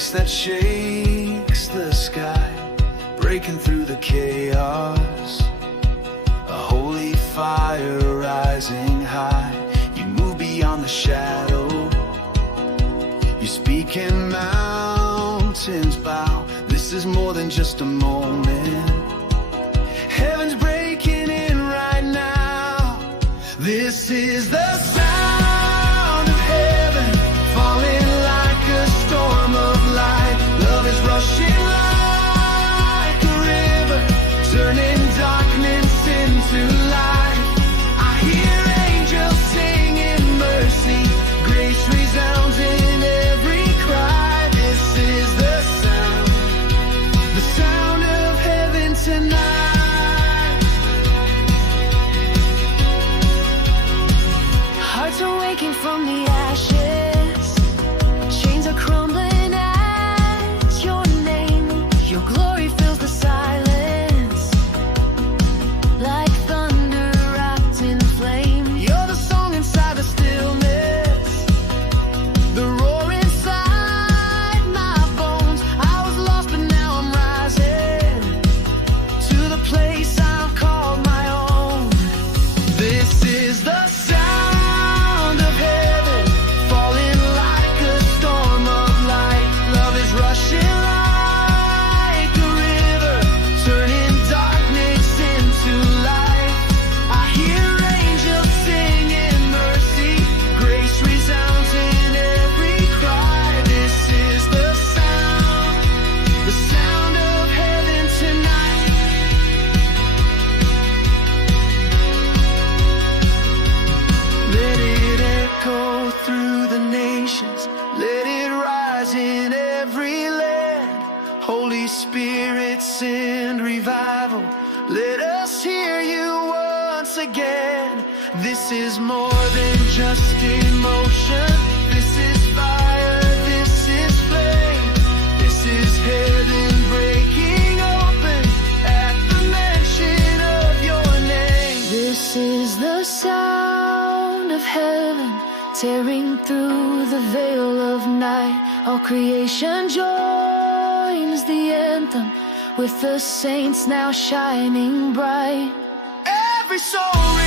voice that shakes the sky, breaking through the chaos. A holy fire rising high. You move beyond the shadow. You speak and mountains bow. This is more than just a moment. Heaven's breaking in right now. This is the sound of heaven falling like a storm of light. Love is rushing like a river, turning darkness into light. I hear angels singing mercy, grace resounds in every cry. This is the sound of heaven tonight. Hearts are waking from the ashes, chains are crumbling at your name. Your glory fills the silence, like thunder wrapped in flame. You're the song inside the stillness, the roar inside my bones. I was lost but now I'm rising to the place I've called my own. This is the sound of heaven falling like a storm of light. Love is rushing like a river, turning darkness into light. I hear angels singing mercy, grace resounds in every cry. This is the sound of heaven tonight. Let it echo through the nations, let it rise in every land. Holy Spirit, send revival, let us hear you once again. This is more than just emotion, this is fire, this is flame. This is heaven breaking open at the mention of your name. This is the sound of heaven tearing through the veil of night. All creation joins the anthem, with the saints now shining bright. Every soul